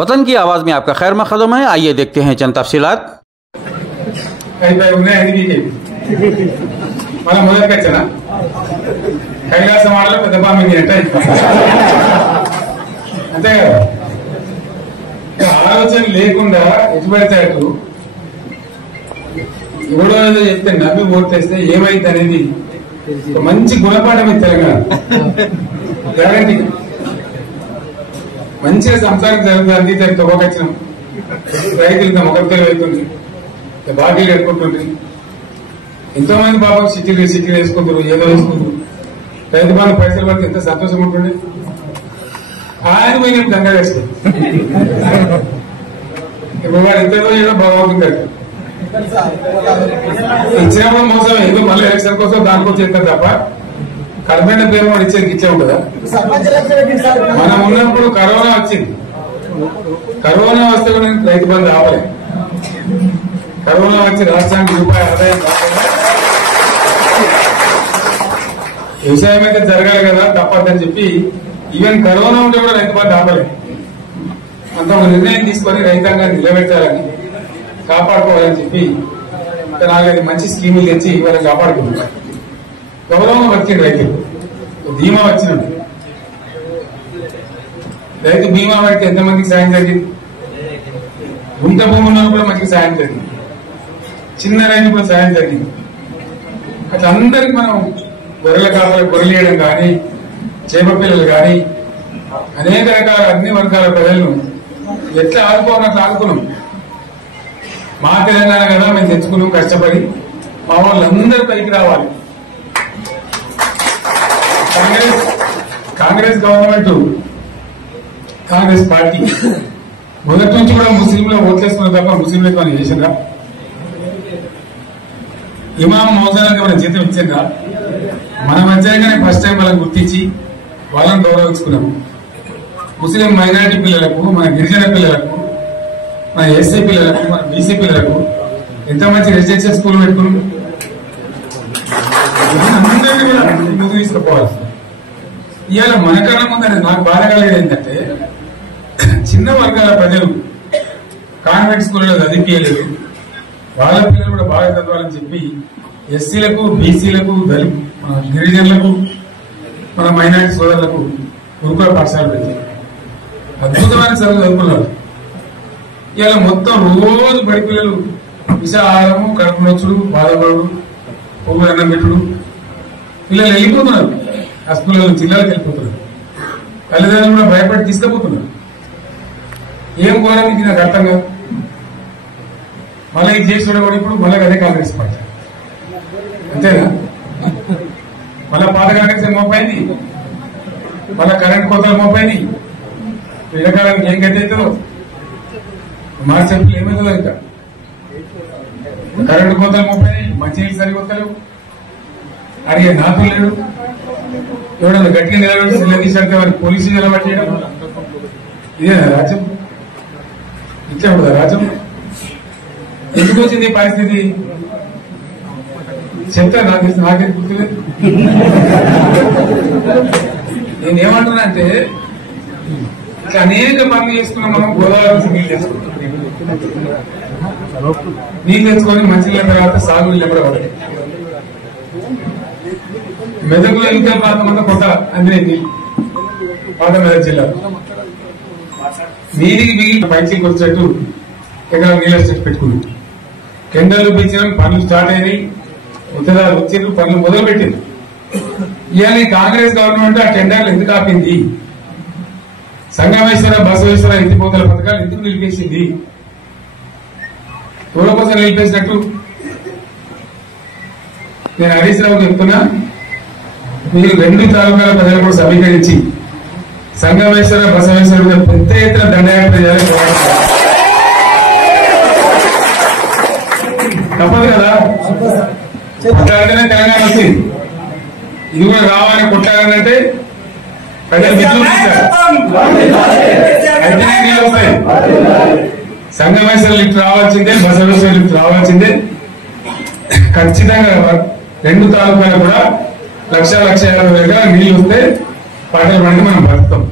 वतन की आवाज़ में आपका खैर मक़दम है। आइए देखते हैं चंद तफसीलात। ఆలోచన లేకుండా ఎటుపడితే అటు ఎవడో ఏదో చెప్తే నవ్వి ఓటేస్తే ఏమైంది అనేది ఒక మంచి గుణపాఠం ఇది తెలంగాణ గ్యారంటీ. మంచిగా సంసారం జరుగుతుంది. తొక్కచ్చినాం రైతులు మొక్కలు అవుతుంది, బాకీలు కట్టుకుంటుంది. ఎంతో మంది పాపం సిటీలు వేసుకుంటారు, ఏదో వేసుకుంటారు. రైతు బంధు పైసలు పడితే ఎంత సంతోషం ఉంటుంది. ఆయన పోయిన దంగా వేస్తారు. ఇప్పుడు వాడు ఎంతో ఏదో బాగుంటుంది కదా ఇచ్చినప్పుడు మోసం ఏదో మళ్ళీ ఎలక్షన్ కోసం దానికోసం చేస్తారు తప్ప కర్మైన పేరు వాడు ఇచ్చేది ఇచ్చే ఉంటుందా? మనం ఉన్నప్పుడు కరోనా వచ్చింది. కరోనా వస్తే కూడా రైతు బంధు ఆపలేదు. కరోనా వచ్చి రాష్ట్రానికి రూపాయి ఆదాయం వ్యవసాయం అయితే జరగాలి కదా తప్పదని చెప్పి ఈవెన్ కరోనా ఉంటే కూడా రైతు బంధు ఆపలేదు. అంత ఒక నిర్ణయం తీసుకొని రైతాంగాన్ని నిలబెట్టాలని కాపాడుకోవాలని చెప్పి 4-5 మంచి స్కీములు తెచ్చి వాళ్ళని కాపాడుకుంటున్నారు. గౌరవం వచ్చింది రైతులు. బీమా వచ్చినట్టు రైతు బీమా పడితే ఎంతమందికి సాయం జరిగింది? గుంట భూముల్లో కూడా మంచిగా సాయం జరిగింది. చిన్న రైతు కూడా సాయం జరిగింది. అట్లా అందరికి మనం గొర్రెల కాపలకు గొర్రెలు వేయడం కానీ, చేప పిల్లలు కానీ అనేక రకాల అన్ని వర్గాల ప్రజలను ఎట్లా ఆదుకోవాలని ఆదుకున్నాం. మా తెలంగాణ కదా మేము తెచ్చుకున్నాం కష్టపడి. మా వాళ్ళందరూ పైకి రావాలి. కాంగ్రెస్ గవర్నమెంట్, కాంగ్రెస్ పార్టీ మొదటి నుంచి కూడా ముస్లింలో ఓట్లేసుకున్న తప్ప ముస్లింలకు మనం చేసిందా? ఇమాం మౌజానికి మన జీతం ఇచ్చిందా? మనం వచ్చాకనే ఫస్ట్ టైం వాళ్ళని గుర్తించి వాళ్ళని గౌరవించుకున్నాం. ముస్లిం మైనారిటీ పిల్లలకు, మన గిరిజన పిల్లలకు, మన ఎస్సీ పిల్లలకు, మన బీసీ పిల్లలకు ఎంత మంచి రెసిడెన్షియల్ స్కూల్ పెట్టుకున్నాం. అందరినీ కూడా ముందు తీసుకుపోవాలి. ఇవాళ మనకన్నా ముందని నాకు బాధ కలిగేది ఏంటంటే చిన్న వర్గాల ప్రజలు కాన్వెంట్ స్కూల్లో చదివించలేదు. వాళ్ళ పిల్లలు కూడా బాగా చదవాలని చెప్పి ఎస్సీలకు, బీసీలకు, గిరిజనులకు, మన మైనారిటీ సోదరులకు గురుకుల పాఠశాలలు పెట్టారు. అద్భుతమైన చదువు చదువుకున్నారు. ఇవాళ మొత్తం రోజు బడి పిల్లలు విషాహారము, కడుపు నొచ్చుడు, బాధపడు, పొగ్గు అన్నం పెట్టుడు. పిల్లలు వెళ్ళిపోతున్నారు. ఆ స్కూల్లో జిల్లాలకు వెళ్ళిపోతున్నారు. తల్లిదండ్రులు కూడా భయపడి తీసుకుపోతున్నారు. ఏం కోరానికి నాకు అర్థం కాదు. మళ్ళీ ఇది చేసి కూడా ఇప్పుడు మళ్ళీ అదే కాంగ్రెస్ పార్టీ అంతేనా? మళ్ళా పాత కాంగ్రెస్ మోపైంది, మళ్ళా కరెంట్ కోతలు మోపైంది. ఎండాకాలానికి ఏం గతి అవుతుందో మార్చి ఏప్రిల్ ఏమవుతుందో ఇంకా కరెంటు కోతలు మోపైనాయి. మంచినీళ్ళు సరిపోతలేవు. అడిగే నాతో లేడు. ఎవడన్నా గట్టిగా నిలబడి నిలదీశాక వారికి పోలీసులు నిలబట్టేయడం ఇదేనా రాజ్యం? ఇట్లా ఉండదా రాజ్యం? ఎందుకు వచ్చింది ఈ పరిస్థితి? చెప్తా నాకే గుర్తులేదు. నేనేమంటున్నా అంటే ఇట్లా అనేక పనులు చేసుకున్నాం. మనం గోదావరి నీళ్ళు తెచ్చుకుంటాం. నీళ్ళు తెచ్చుకొని మంచినీళ్ళ తర్వాత సాగు నీళ్ళు కూడా పడతాయి. మెదకులో ఇంకా ప్రాంతం కొత్త అందినే నీళ్ళు పాత మెదక్ జిల్లా నీటికి మిగిలిన పైచీకి వచ్చేట్టు ఎక్కడ నీళ్ళ చెట్టు పెట్టుకున్నాం. టెండర్లు పిలిచిన పనులు స్టార్ట్ అయినాయి. ఉత్తరాలు వచ్చిండ్రు, పనులు మొదలు పెట్టింది. ఇవాళ కాంగ్రెస్ గవర్నమెంట్ ఆ టెండర్లు ఎందుకు ఆపింది? సంగమేశ్వర, బసవేశ్వర ఎత్తిపోతల పథకాలు ఎందుకు నిలిపేసింది? ఎవరి కోసం నిలిపేసినట్టు? నేను హరీష్ రావు చెప్తున్నా, మీరు 2 తాలూకాల ప్రజలు కూడా సమీకరించి సంగమేశ్వర, బసవేశ్వర మీద పెద్ద ఎత్తున దండయాత్ర చేయాలి. తప్పదు కదా? అట్లాంటినే తెలంగాణ వచ్చింది. ఇది కూడా కావాలని కొట్టాలంటే ప్రజలు విజృంభిస్తారు. అయితేనే నీళ్ళు వస్తాయి. సంగమేశ్వర లిఫ్ట్ రావాల్సిందే, బసవేశ్వర లిఫ్ట్ రావాల్సిందే. ఖచ్చితంగా 2 తాలూకాలు కూడా 1,50,000 నీళ్లు వస్తే పాటలు పండి మనం బతుకుతాం.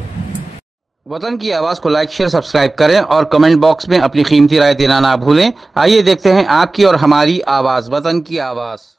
वतन की आवाज़ को लाइक शेयर सब्सक्राइब करें और कमेंट बॉक्स में अपनी कीमती राय देना ना भूलें। आइए देखते हैं आपकी और हमारी आवाज़, वतन की आवाज़।